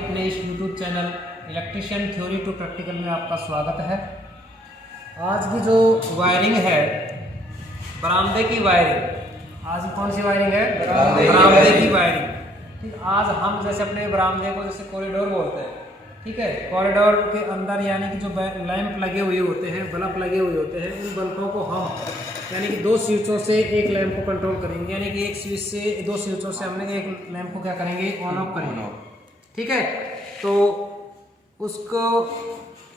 अपने इस YouTube channel electrician theory to practical में आपका स्वागत है। आज की जो वायरिंग है बरामदे की वायरिंग, आज कौन सी वायरिंग है? बरामदे की वायरिंग। ठीक, आज हम जैसे अपने बरामदे को जैसे कॉरिडोर बोलते हैं, ठीक है। कॉरिडोर के अंदर यानी कि जो लैंप लगे हुए होते हैं, बल्ब लगे हुए होते हैं, उन बल्बों को हम यानी कि दो स्विचों से एक लैंप को कंट्रोल करेंगे। यानी कि एक स्विच से दो स्विचों से हमने एक लैंप को क्या करेंगे? ऑन ऑफ करेंगे, ठीक है। तो उसको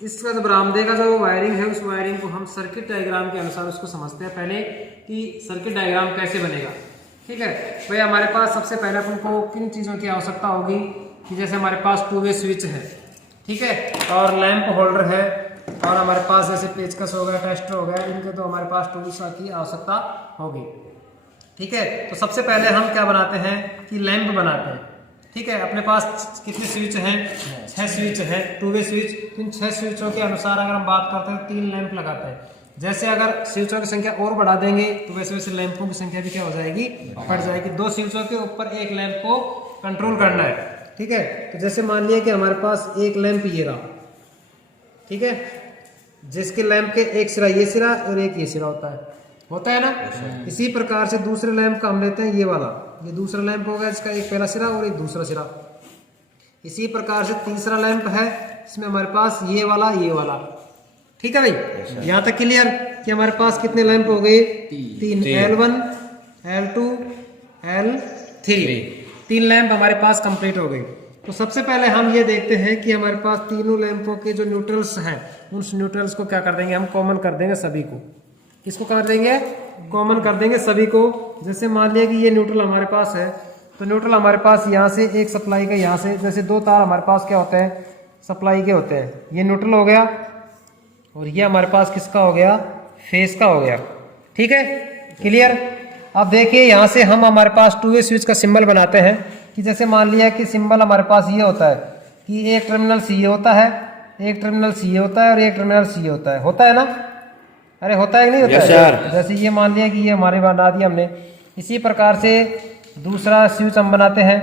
इसका जो बरामदे का जो वायरिंग है, उस वायरिंग को हम सर्किट डायग्राम के अनुसार उसको समझते हैं पहले कि सर्किट डायग्राम कैसे बनेगा, ठीक है। भाई हमारे पास सबसे पहले अपन को किन चीज़ों की आवश्यकता होगी कि जैसे हमारे पास 2 वे स्विच है, ठीक है, और लैंप होल्डर है, और हमारे पास जैसे पेचकस हो गया, टेस्टर हो गया, इनके तो हमारे पास टूल्स की आवश्यकता होगी, ठीक है। तो सबसे पहले हम क्या बनाते हैं कि लैंप बनाते हैं, ठीक है। अपने पास कितने स्विच हैं? 6 स्विच हैं, 2 वे स्विच। तो इन 6 स्विचों के अनुसार अगर हम बात करते हैं 3 लैंप लगाते हैं। जैसे अगर स्विचों की संख्या और बढ़ा देंगे तो वैसे वैसे लैंपों की संख्या भी क्या हो जाएगी? बढ़ जाएगी। 2 स्विचों के ऊपर एक लैंप को कंट्रोल करना है, ठीक है। तो जैसे मान लिया कि हमारे पास एक लैंप ये रहा, ठीक है, जिसके लैंप के एक सिरा ये सिरा और एक ये सिरा होता है ना। इसी प्रकार से दूसरे लैंप का हम लेते हैं ये वाला, ये दूसरा लैंप होगा, इसका एक पहला सिरा और एक दूसरा सिरा। इसी प्रकार से तीसरा लैंप है, इसमें हमारे पास ये वाला, ठीक है भाई। यहाँ तक क्लियर कि हमारे पास कितने लैंप हो गए? 3, L1, L2, L3, 3 लैंप हमारे पास कंप्लीट हो गए। तो सबसे पहले हम ये देखते हैं कि हमारे पास तीनों लैंपों के जो न्यूट्रल्स हैं, उन न्यूट्रल्स को क्या कर देंगे? हम कॉमन कर देंगे सभी को। किसको कर देंगे? कॉमन कर देंगे सभी को। जैसे मान लिया कि ये न्यूट्रल हमारे पास है, तो न्यूट्रल हमारे पास यहाँ से एक सप्लाई का, यहाँ से जैसे 2 तार हमारे पास क्या होते हैं? सप्लाई के होते हैं। ये न्यूट्रल हो गया और ये हमारे पास किसका हो गया? फेस का हो गया, ठीक है, क्लियर। अब देखिए यहाँ से हम हमारे पास 2 वे स्विच का सिंबल बनाते हैं कि जैसे मान लिया कि सिंबल हमारे पास ये होता है कि एक टर्मिनल सी होता है, एक टर्मिनल सी होता है और एक टर्मिनल सी होता है ना? अरे होता है कि नहीं होता है? जैसे ये मान लिया कि ये हमारे बना दिया हमने। इसी प्रकार से दूसरा स्विच हम बनाते हैं,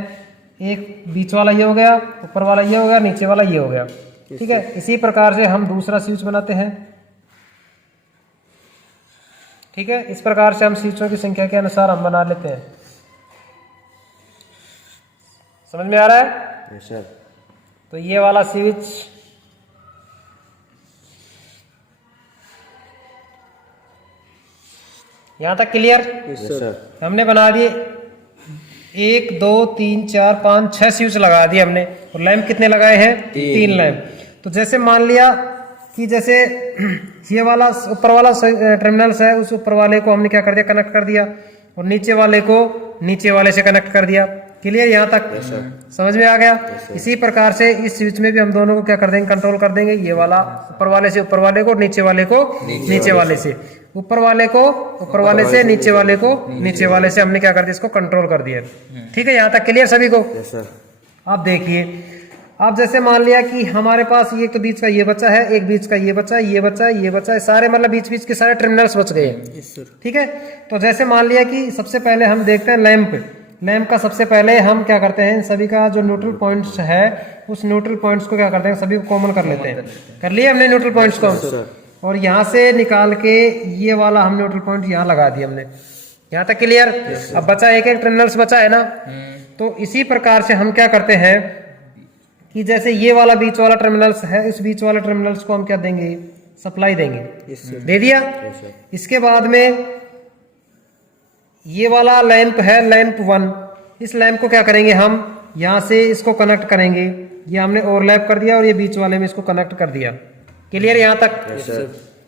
एक बीच वाला ये हो गया, ऊपर वाला ये हो गया, नीचे वाला ये हो गया, ठीक है। इसी प्रकार से हम दूसरा स्विच बनाते हैं, ठीक है। इस प्रकार से हम स्विचों की संख्या के अनुसार हम बना लेते हैं। समझ में आ रहा है? Yes sir. तो ये वाला स्विच यहां तक क्लियर? Yes sir. हमने बना दिए 1 2 3 4 5 6 स्विच लगा दिए हमने, और लैंप कितने लगाए हैं? 3 लैंप। तो जैसे मान लिया कि जैसे ये वाला ऊपर वाला टर्मिनल्स है, उस ऊपर वाले को हमने क्या कर दिया? कनेक्ट कर दिया, और नीचे वाले को नीचे वाले से कनेक्ट कर दिया। क्लियर यहाँ तक? समझ में आ गया? इसी प्रकार से इस स्विच में भी हम दोनों को क्या कर देंगे? कंट्रोल कर देंगे। ये वाला ऊपर वाले से ऊपर वाले को, नीचे वाले को नीचे वाले से, ऊपर वाले को ऊपर वाले से, नीचे वाले को नीचे वाले से हमने क्या कर दिया? इसको कंट्रोल कर दिया, ठीक है। यहाँ तक क्लियर सभी को? अब देखिए, अब जैसे मान लिया कि हमारे पास ये तो बीच का ये बचा है, एक बीच का ये बचा है, ये बचा है, ये बचा है, सारे मतलब बीच बीच के सारे टर्मिनल्स बच गए, ठीक है। तो जैसे मान लिया कि सबसे पहले हम देखते हैं लैंप का। सबसे पहले हम क्या करते हैं? सभी का जो न्यूट्रल पॉइंट्स है, उस न्यूट्रल पॉइंट्स को क्या करते हैं? सभी को कॉमन कर लेते हैं। कर लिए हमने न्यूट्रल पॉइंट्स को, और यहाँ से निकाल के ये वाला हम न्यूट्रल पॉइंट यहाँ लगा दिए हमने। यहाँ तक क्लियर? अब बचा एक टर्मिनल्स बचा है ना। तो इसी प्रकार से हम क्या करते हैं कि जैसे ये वाला बीच वाला टर्मिनल्स है, इस बीच वाले टर्मिनल्स को हम क्या देंगे? सप्लाई देंगे। दे दिया। इसके बाद में ये वाला लैंप है, लैंप 1, इस लैंप को क्या करेंगे? हम यहाँ से इसको कनेक्ट करेंगे। ये हमने ओवरलैप कर दिया और ये बीच वाले में इसको कनेक्ट कर दिया। क्लियर यहाँ तक?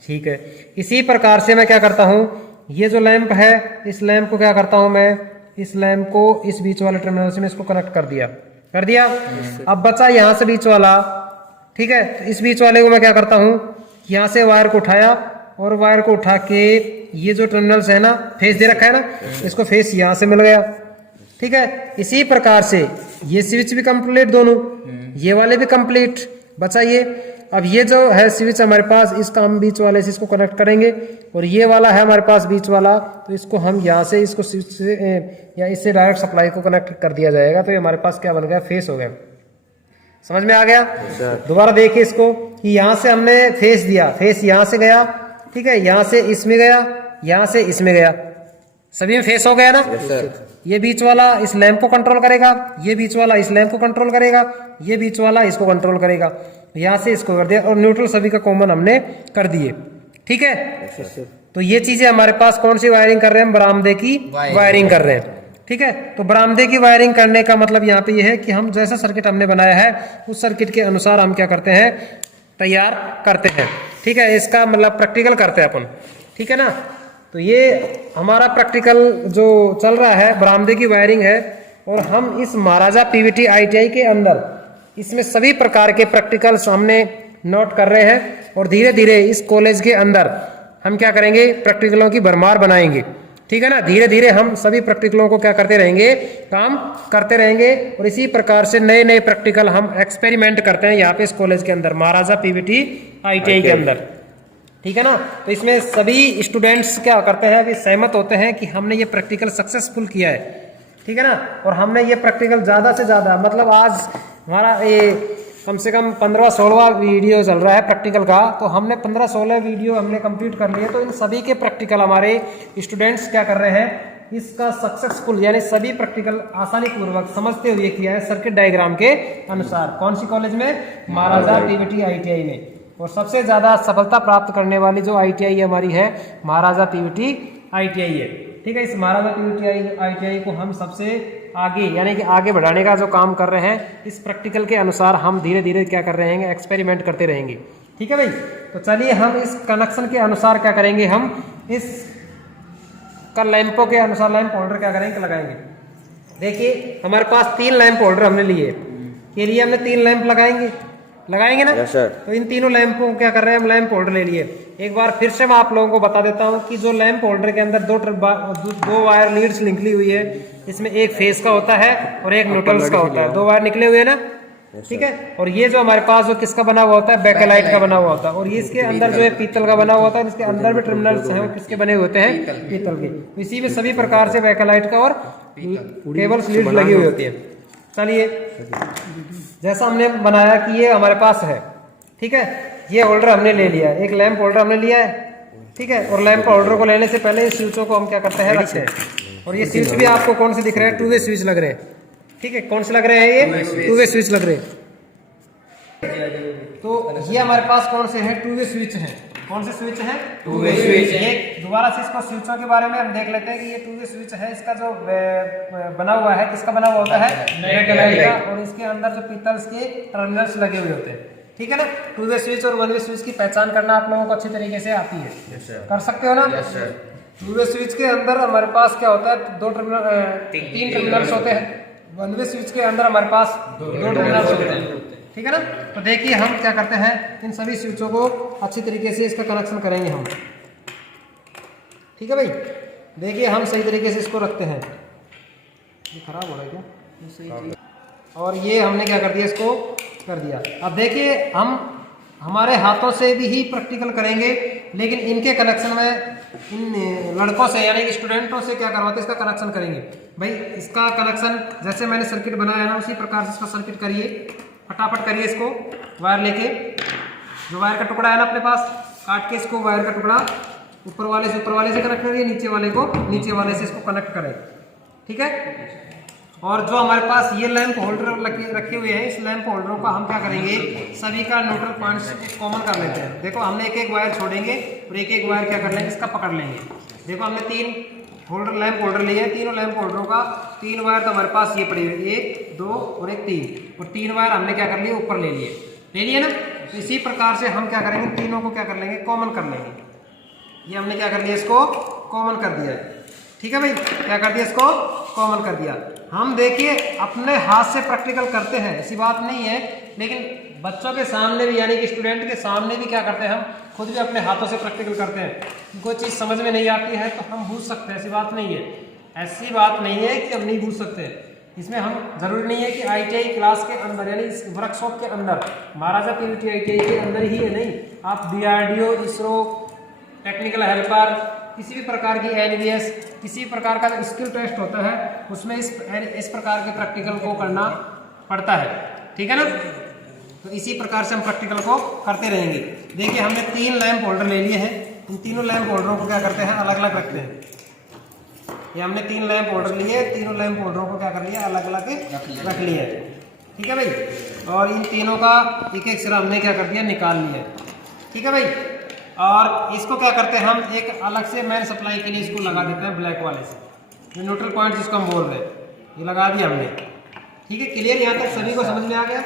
ठीक है। इसी प्रकार से मैं क्या करता हूँ? ये जो लैंप है, इस लैंप को क्या करता हूँ मैं? इस लैंप को इस बीच वाले टर्मिनल से मैं इसको कनेक्ट कर दिया। अब बचा यहाँ से बीच वाला, ठीक है। तो इस बीच वाले को मैं क्या करता हूँ? यहाँ से वायर को उठाया, और वायर को उठा के ये जो टर्मिनल्स है ना, फेस दे रखा है ना, इसको फेस यहाँ से मिल गया, ठीक है। इसी प्रकार से ये स्विच भी कंप्लीट, दोनों ये वाले भी कंप्लीट। बचा ये। अब ये जो है स्विच हमारे पास, इसका हम बीच वाले से इसको कनेक्ट करेंगे, और ये वाला है हमारे पास बीच वाला, तो इसको हम यहाँ से इसको स्विच से या इससे डायरेक्ट सप्लाई को कनेक्ट कर दिया जाएगा। तो ये हमारे पास क्या बन गया? फेस हो गया। समझ में आ गया? दोबारा देखिए इसको कि यहाँ से हमने फेस दिया, फेस यहाँ से गया, ठीक है, यहाँ से इसमें गया, यहाँ से इसमें गया, सभी में फेस हो गया ना? ये बीच वाला इस लैंप को कंट्रोल करेगा, ये बीच वाला इस लैंप को कंट्रोल करेगा, ये बीच वाला इसको कंट्रोल करेगा, यहाँ से इसको कर दिया और न्यूट्रल सभी का कॉमन हमने कर दिए। ठीक है, तो ये चीजें हमारे पास कौन सी वायरिंग कर रहे हैं? बरामदे की वायरिंग कर रहे हैं। ठीक है, तो बरामदे की वायरिंग करने का मतलब यहाँ पे ये है कि हम जैसा सर्किट हमने बनाया है उस सर्किट के अनुसार हम क्या करते हैं? तैयार करते हैं। ठीक है, इसका मतलब प्रैक्टिकल करते हैं अपन। ठीक है ना, तो ये हमारा प्रैक्टिकल जो चल रहा है बरामदे की वायरिंग है और हम इस महाराजा पीवीटी आईटीआई के अंदर इसमें सभी प्रकार के प्रैक्टिकल्स हमने नोट कर रहे हैं और धीरे धीरे इस कॉलेज के अंदर हम क्या करेंगे? प्रैक्टिकलों की भरमार बनाएंगे। ठीक है ना, धीरे धीरे हम सभी प्रैक्टिकलों को क्या करते रहेंगे? काम करते रहेंगे और इसी प्रकार से नए नए प्रैक्टिकल हम एक्सपेरिमेंट करते हैं यहाँ पे इस कॉलेज के अंदर, महाराजा पीवीटी आईटीआई के अंदर। ठीक है ना, तो इसमें सभी स्टूडेंट्स क्या करते हैं? अभी सहमत होते हैं कि हमने ये प्रैक्टिकल सक्सेसफुल किया है। ठीक है ना, और हमने ये प्रैक्टिकल ज़्यादा से ज़्यादा, मतलब आज हमारा ये कम से कम 15-16वां वीडियो चल रहा है प्रैक्टिकल का, तो हमने 15-16 वीडियो हमने कंप्लीट कर लिए। तो इन सभी के प्रैक्टिकल हमारे स्टूडेंट्स क्या कर रहे हैं? इसका सक्सेसफुल यानी सभी प्रैक्टिकल आसानी पूर्वक समझते हुए किया है सर्किट डायग्राम के अनुसार। कौन सी कॉलेज में? महाराजा पीवीटी आईटीआई में। और सबसे ज़्यादा सफलता प्राप्त करने वाली जो आईटीआई हमारी है महाराजा पीवीटी आईटीआई है। ठीक है, इस महाराजा पीवीटी आईटीआई को हम सबसे आगे यानी कि आगे बढ़ाने का जो काम कर रहे हैं इस प्रैक्टिकल के अनुसार हम धीरे धीरे क्या कर रहे हैं? एक्सपेरिमेंट करते रहेंगे। ठीक है भाई, तो चलिए हम इस कनेक्शन के अनुसार क्या करेंगे? हम इस का लैंपों के अनुसार लैंप होल्डर क्या करेंगे? लगाएंगे। देखिए हमारे पास 3 लैंप होल्डर हमने लिए, के लिए हमने 3 लैंप लगाएंगे ना? तो इन तीनों लैंपों को क्या कर रहे हैं? हम लैंप होल्डर ले लिए। एक बार फिर से मैं आप लोगों को बता देता हूं कि जो लैंप होल्डर के अंदर दो वायर लीड्स निकली हुई है, इसमें एक फेस का होता है और एक न्यूट्रल्स का होता है। 2 वायर निकले हुए हैं ना? ठीक है, और ये जो हमारे पास जो किसका बना हुआ होता है? बैकलाइट का बना हुआ होता है। और ये इसके अंदर जो है पीतल का बना हुआ होता है, इसके अंदर भी टर्मिनल्स हैं वो किसके बने होते हैं? पीतल के। तो इसी में सभी प्रकार से बैकलाइट का और केबल्स लीड्स लगी हुई होती है। चलिए, जैसा हमने बनाया कि ये हमारे पास है, ठीक है, ये होल्डर हमने ले लिया, एक लैंप होल्डर हमने लिया है। ठीक है, और लैंप होल्डर को लेने से पहले इस स्विचों को हम क्या करते हैं? रखते हैं। और ये स्विच भी आपको कौन से दिख रहे हैं? 2 वे स्विच लग रहे हैं। ठीक है, कौन से लग रहे हैं? ये 2 वे स्विच लग रहे हैं। तो ये हमारे पास कौन से हैं? 2 वे स्विच हैं। कौन से स्विच है? 2 वे स्विच। ये दोबारा से इसको स्विचों के बारे में हम देख लेते हैं कि ये 2 वे स्विच है। इसका जो बना हुआ है किसका बना हुआ होता है? बैकलाइट का। और इसके अंदर जो पीतल्स के टर्मिनल्स लगे हुए होते हैं। ठीक है ना, 2 वे स्विच और 1 वे स्विच की पहचान करना आप लोगों को अच्छी तरीके से आती है। कर सकते हो ना? 2 वे स्विच के अंदर हमारे पास क्या होता है? 3 टर्मिनल्स होते हैं। 1 वे स्विच के अंदर हमारे पास 2 टर्मिनल्स होते हैं। ठीक है ना, तो देखिए हम क्या करते हैं? इन सभी स्विचों को अच्छी तरीके से इसका कनेक्शन करेंगे हम। ठीक है भाई, देखिए हम सही तरीके से इसको रखते हैं। ये खराब हो रहा है क्या? और ये हमने क्या कर दिया? इसको कर दिया। अब देखिए हम हमारे हाथों से भी ही प्रैक्टिकल करेंगे, लेकिन इनके कनेक्शन में इन लड़कों से यानी कि स्टूडेंटों से क्या करवाते हैं? इसका कनेक्शन करेंगे। भाई इसका कनेक्शन जैसे मैंने सर्किट बनाया ना उसी प्रकार से इसका सर्किट करिए, फटाफट करिए। इसको वायर लेके, जो वायर का टुकड़ा है ना अपने पास, काट के इसको वायर का टुकड़ा ऊपर वाले से कनेक्ट करिए, नीचे वाले को नीचे वाले से इसको कनेक्ट करें। ठीक है, और जो हमारे पास ये लैंप होल्डर रखे हुए हैं, इस लैंप होल्डरों का हम क्या करेंगे? सभी का न्यूट्रल पॉइंट्स कॉमन कर लेते हैं। देखो हमने एक वायर छोड़ेंगे और एक वायर क्या कर लेंगे? इसका पकड़ लेंगे। देखो हमने 3 लैंप होल्डर लिए हैं। तीनों लैंप होल्डरों का 3 वायर तो हमारे पास ये पड़ी हुई है, 1, 2 और 1, 3। और 3 वायर हमने क्या कर लिए? ऊपर ले लिए ना। इसी प्रकार से हम क्या करेंगे? तीनों को क्या कर लेंगे? कॉमन कर लेंगे। ये हमने क्या कर लिया? इसको कॉमन कर दिया है। ठीक है भाई, क्या कर दिया? इसको कॉमन कर दिया। हम देखिए अपने हाथ से प्रैक्टिकल करते हैं, ऐसी बात नहीं है, लेकिन बच्चों के सामने भी यानी कि स्टूडेंट के सामने भी क्या करते हैं? हम खुद भी अपने हाथों से प्रैक्टिकल करते हैं। कोई चीज़ समझ में नहीं आती है तो हम पूछ सकते हैं, ऐसी बात नहीं है। ऐसी बात नहीं है कि हम नहीं पूछ सकते। इसमें हम जरूरी नहीं है कि आईटीआई क्लास के अंदर यानी इस वर्कशॉप के अंदर, महाराजा पीवीटी आईटीआई के अंदर ही है, नहीं। आप डीआरडीओ, इसरो, टेक्निकल हेल्पर, किसी भी प्रकार की एनवीएस, किसी प्रकार का स्किल टेस्ट होता है उसमें इस प्रकार के प्रैक्टिकल को करना पड़ता है। ठीक है ना, तो इसी प्रकार से हम प्रैक्टिकल को करते रहेंगे। देखिए हमने 3 लैंप होल्डर ले लिए हैं, इन तीनों लैंप होल्डरों को क्या करते हैं, अलग अलग रखते हैं। ये हमने 3 लैंप होल्डर लिए, तीनों लैंप होल्डरों को क्या कर लिया, अलग अलग रख लिया। ठीक है भाई, और इन तीनों का एक एक सिरा हमने क्या कर दिया, निकाल लिया। ठीक है भाई, और इसको क्या करते हैं, हम एक अलग से मेन सप्लाई के लिए इसको लगा देते हैं ब्लैक वाले से, जो न्यूट्रल पॉइंट जिसको हम बोल रहे हैं, ये लगा दिया हमने। ठीक है, क्लियर, यहाँ तक सभी को समझ में आ गया।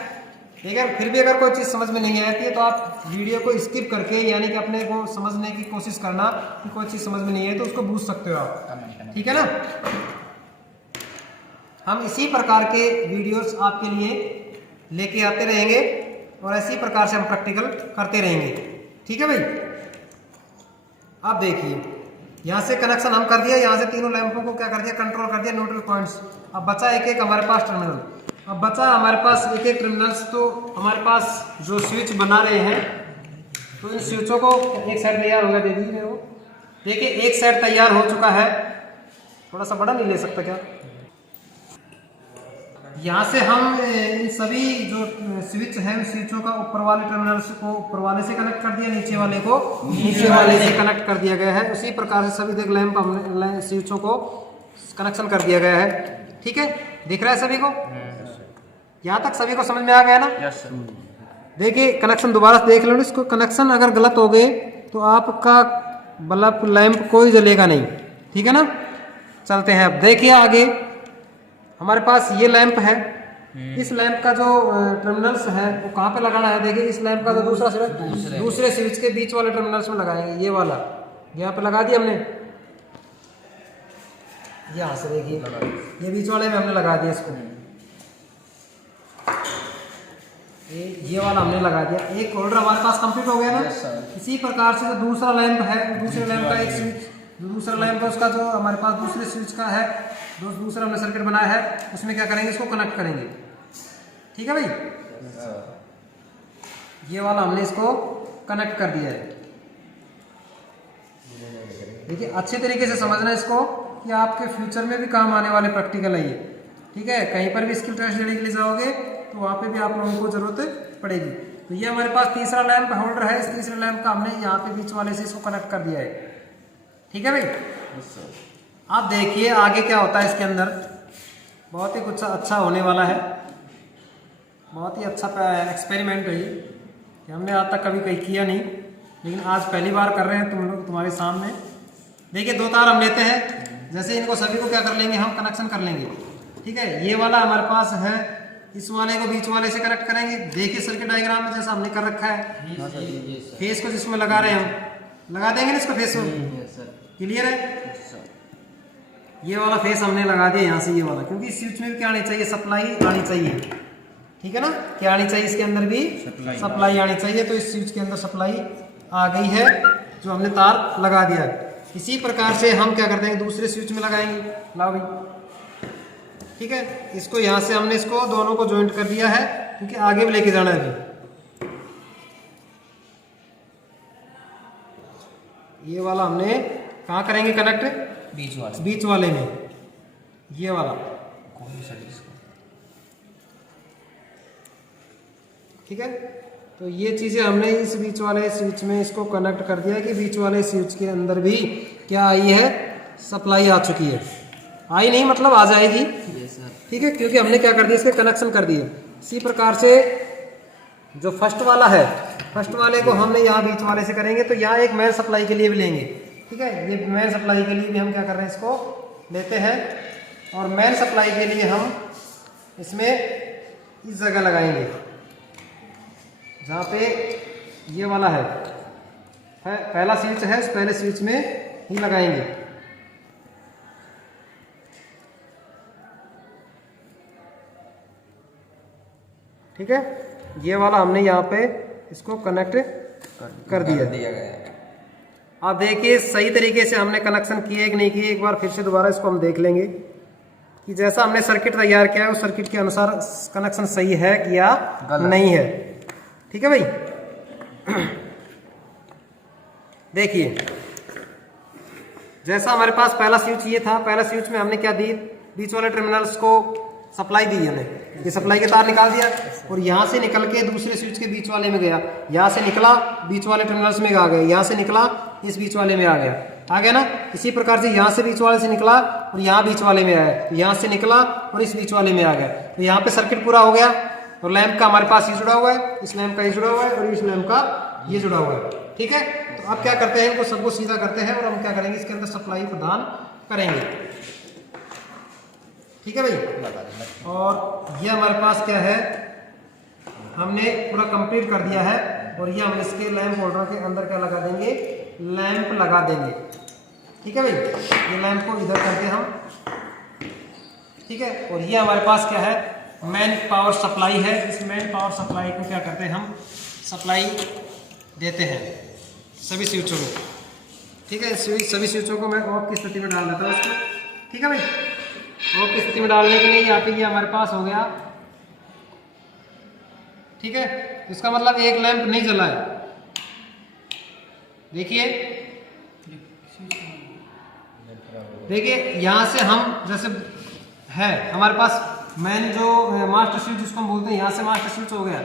ठीक है, फिर भी अगर कोई चीज़ समझ में नहीं आती है तो आप वीडियो को स्किप करके, यानी कि अपने को समझने की कोशिश करना कि कोई चीज़ समझ में नहीं है तो उसको पूछ सकते हो आप। ठीक है ना, हम इसी प्रकार के वीडियोस आपके लिए लेके आते रहेंगे और इसी प्रकार से हम प्रैक्टिकल करते रहेंगे। ठीक है भाई, आप देखिए यहाँ से कनेक्शन हम कर दिया, यहाँ से तीनों लैंपों को क्या कर दिया, कंट्रोल कर दिया न्यूट्रल पॉइंट्स। अब बचा एक एक हमारे पास टर्मिनल, अब बचा हमारे पास एक एक टर्मिनल्स। तो हमारे पास जो स्विच बना रहे हैं, तो इन स्विचों को एक साइड तैयार हो गया, दे दीजिए मेरे को। देखिए एक साइड तैयार हो चुका है, थोड़ा सा बड़ा नहीं ले सकता क्या। यहाँ से हम इन सभी जो स्विच हैं, स्विचों का ऊपर वाले टर्मिनल्स को ऊपर वाले से कनेक्ट कर दिया, नीचे वाले को नीचे वाले से कनेक्ट कर दिया गया है। उसी प्रकार से सभी देख लैंप हमने स्विचों को कनेक्शन कर दिया गया है। ठीक है, दिख रहा है सभी को, यहाँ तक सभी को समझ में आ गया ना। Yes sir. देखिए कनेक्शन दोबारा देख लो, इसको कनेक्शन अगर गलत हो गए तो आपका बल्ब लैंप कोई जलेगा नहीं। ठीक है ना, चलते हैं अब। देखिए आगे हमारे पास ये लैंप है, इस लैंप का जो टर्मिनल्स है वो कहाँ पे लगाना है। देखिए इस लैंप का जो दूसरा स्विच दूसरे स्विच के बीच वाले टर्मिनल्स में लगाएंगे, ये वाला यहाँ पे लगा दिया हमने। यहाँ से देखिए ये बीच वाले में हमने लगा दिया इसको, ये वाला हमने लगा दिया। एक होल्डर हमारे पास कंप्लीट हो गया ना। इसी प्रकार से जो दूसरा लैंप है, दूसरे लैंप का एक स्विच, जो दूसरा लैंप है उसका जो हमारे पास दूसरे स्विच का है, दूसरा हमने सर्किट बनाया है, उसमें क्या करेंगे, इसको कनेक्ट करेंगे। ठीक है भाई, ये वाला हमने इसको कनेक्ट कर दिया है। देखिए अच्छे तरीके से समझना इसको कि आपके फ्यूचर में भी काम आने वाले प्रैक्टिकल है ये। ठीक है, कहीं पर भी स्किल टेस्ट देने के लिए जाओगे तो वहाँ पे भी आप लोगों को जरूरत पड़ेगी। तो ये हमारे पास तीसरा लैंप होल्डर है, इस तीसरे लैंप का हमने यहाँ पे बीच वाले से इसको कनेक्ट कर दिया है। ठीक है भाई, आप देखिए आगे क्या होता है इसके अंदर। बहुत ही कुछ अच्छा होने वाला है, बहुत ही अच्छा एक्सपेरिमेंट है ये हमने आज तक कभी कहीं किया नहीं, लेकिन आज पहली बार कर रहे हैं तुम लोग तुम्हारे सामने। देखिए 2 तार हम लेते हैं, जैसे इनको सभी को क्या कर लेंगे, हम कनेक्शन कर लेंगे। ठीक है, ये वाला हमारे पास है, इस वाले को बीच वाले से कनेक्ट करेंगे। देखिए सर्किट डायग्राम में जैसा हमने कर रखा है, फेस को जिसमें लगा रहे हैं हम लगा देंगे ना इसको फेस में। क्लियर है, ये वाला फेस हमने लगा दिया यहाँ से, ये वाला, क्योंकि इस स्विच में भी क्या आनी चाहिए, सप्लाई आनी चाहिए। ठीक है ना, क्या आनी चाहिए, इसके अंदर भी सप्लाई आनी चाहिए। तो इस स्विच के अंदर सप्लाई आ गई है, जो हमने तार लगा दिया है। इसी प्रकार से हम क्या करते हैं, दूसरे स्विच में लगाएंगे। लाओ भाई, ठीक है, इसको यहाँ से हमने इसको दोनों को ज्वाइंट कर दिया है, क्योंकि आगे भी लेके जाना है अभी। ये वाला हमने कहाँ करेंगे कनेक्ट, बीच वाले में, ये वाला। ठीक है, तो ये चीजें हमने इस बीच वाले स्विच में इसको कनेक्ट कर दिया कि बीच वाले स्विच के अंदर भी क्या आई है, सप्लाई आ चुकी है। आई नहीं मतलब आ जाएगी। ठीक है, क्योंकि हमने क्या कर दिया, इसके कनेक्शन कर दिए। इसी प्रकार से जो फर्स्ट वाला है, फर्स्ट वाले को हमने यहाँ बीच वाले से करेंगे, तो यहाँ एक मेन सप्लाई के लिए भी लेंगे। ठीक है, ये मेन सप्लाई के लिए भी हम क्या कर रहे हैं, इसको लेते हैं, और मेन सप्लाई के लिए हम इसमें इस जगह लगाएंगे जहाँ पे ये वाला है पहला स्विच है, इस पहले स्विच में ही लगाएंगे। ठीक है, ये वाला हमने यहाँ पे इसको कनेक्ट कर दिया गया है। आप देखिए सही तरीके से हमने कनेक्शन किए कि नहीं किए, एक बार फिर से दोबारा इसको हम देख लेंगे कि जैसा हमने सर्किट तैयार किया है उस सर्किट के अनुसार कनेक्शन सही है कि या नहीं है। ठीक है भाई, देखिए जैसा हमारे पास पहला स्विच ये था, पहला स्विच में हमने क्या दी, बीच वाले टर्मिनल्स को सप्लाई दी हमने, ये सप्लाई के तार निकाल दिया और यहाँ से निकल के दूसरे स्विच के बीच वाले में गया, यहाँ से निकला बीच वाले टर्मिनल्स में आ गया, यहाँ से निकला इस बीच वाले में आ गया ना। इसी प्रकार से यहाँ से बीच वाले से निकला और यहाँ बीच वाले में आया, यहाँ से निकला और इस बीच वाले में आ गया। तो यहाँ पे सर्किट पूरा हो गया। और लैंप का हमारे पास ये जुड़ा हुआ है, इस लैंप का ये जुड़ा हुआ है और इस लैंप का ये जुड़ा हुआ है। ठीक है, तो अब क्या करते हैं, इनको सबको सीधा करते हैं और हम क्या करेंगे, इसके अंदर सप्लाई प्रदान करेंगे। ठीक है भाई, और ये हमारे पास क्या है, हमने पूरा कंप्लीट कर दिया है और ये हम इसके लैंप होल्डर के अंदर क्या लगा देंगे, लैंप लगा देंगे। ठीक है भाई, ये लैंप को इधर करके हम, ठीक है, और ये हमारे पास क्या है, मेन पावर सप्लाई है। इस मेन पावर सप्लाई को क्या करते हैं, हम सप्लाई देते हैं सभी स्विचों को। ठीक है, सभी स्विचों को मैं ऑफ की स्थिति में डाल देता हूँ इसको। ठीक है भाई, ऑफ की स्थिति में डालने के लिए यहाँ पे ये हमारे पास हो गया। ठीक है, इसका मतलब एक लैंप नहीं जला है। देखिए यहाँ से हम जैसे है हमारे पास मेन जो मास्टर स्विच जिसको हम बोलते हैं, यहाँ से मास्टर स्विच हो गया।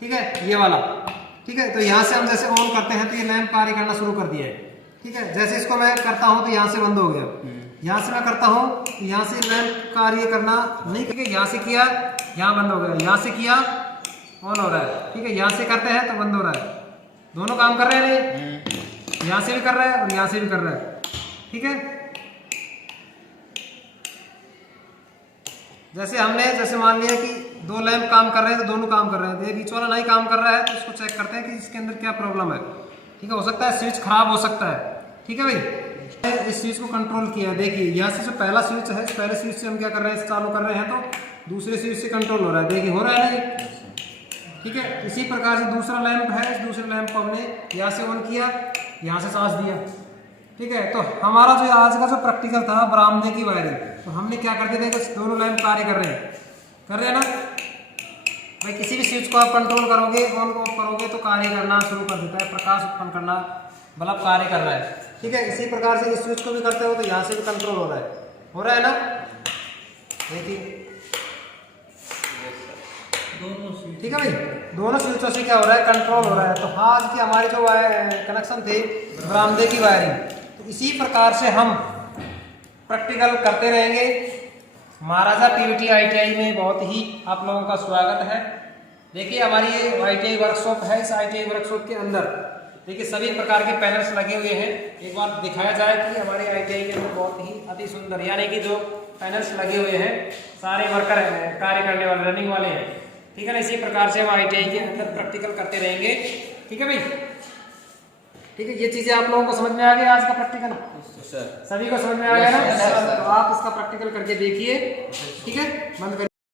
ठीक है, ये वाला। ठीक है, तो यहाँ से हम जैसे ऑन करते हैं तो ये लैंप कार्य करना शुरू कर दिया है। ठीक है, जैसे इसको मैं करता हूँ तो यहाँ से बंद हो गया, यहाँ से मैं करता हूँ तो यहाँ से लैंप कार्य करना नहीं, ठीक है, यहाँ से किया यहाँ बंद हो गया, यहाँ से किया ऑन हो रहा है। ठीक है, यहाँ से करते हैं तो बंद हो रहा है, दोनों काम कर रहे हैं, यहाँ से भी कर रहा है और यहाँ से भी कर रहा है। ठीक है, जैसे मान लिया कि दो लैंप काम कर रहे हैं तो दोनों काम कर रहे हैं, तो ये बीच वाला नहीं काम कर रहा है तो इसको चेक करते हैं कि इसके अंदर क्या प्रॉब्लम है। ठीक है, हो सकता है स्विच खराब हो सकता है। ठीक है भाई, इस स्विच को कंट्रोल किया, देखिए यहाँ से जो पहला स्विच है, पहले स्विच से हम क्या कर रहे हैं, चालू कर रहे हैं तो दूसरे स्विच से कंट्रोल हो रहा है, देखिए हो रहा है ना। ठीक है, इसी प्रकार से दूसरा लैंप है, इस दूसरे लैंप को हमने यहाँ से ऑन किया, यहाँ से चार्ज दिया। ठीक है, तो हमारा जो आज का जो प्रैक्टिकल था बरामदे की वायरिंग, तो हमने क्या करते थे कि दोनों लैंप कार्य कर रहे हैं ना भाई। किसी भी स्विच को आप कंट्रोल करोगे, ऑन ऑफ करोगे तो कार्य करना शुरू कर देता है, प्रकाश उत्पन्न करना, बल्ब कार्य कर रहा है। ठीक है, इसी प्रकार से इस स्विच को भी करते हो तो यहाँ से भी कंट्रोल हो रहा है ना। देखिए ठीक है भाई, दोनों स्विचों से क्या हो रहा है, कंट्रोल हो रहा है। तो आज की हमारी जो कनेक्शन थे बरामदे की वायरिंग, तो इसी प्रकार से हम प्रैक्टिकल करते रहेंगे। महाराजा पीवीटी आईटीआई में बहुत ही आप लोगों का स्वागत है। देखिए हमारी ये आईटीआई वर्कशॉप है, इस आईटीआई वर्कशॉप के अंदर देखिए सभी प्रकार के पैनल्स लगे हुए हैं। एक बार दिखाया जाए कि हमारे आईटीआई के अंदर बहुत ही अति सुंदर, यानी कि जो पैनल्स लगे हुए हैं सारे वर्कर कार्य करने वाले, रनिंग वाले हैं। ठीक है ना, इसी प्रकार से हम आईटीआई के अंदर प्रैक्टिकल करते रहेंगे। ठीक है भाई, ठीक है, ये चीजें आप लोगों को समझ में आ गई आज का प्रैक्टिकल, सभी को समझ में आ गया ना। तो आप इसका प्रैक्टिकल करके देखिए। ठीक है, बंद करिए।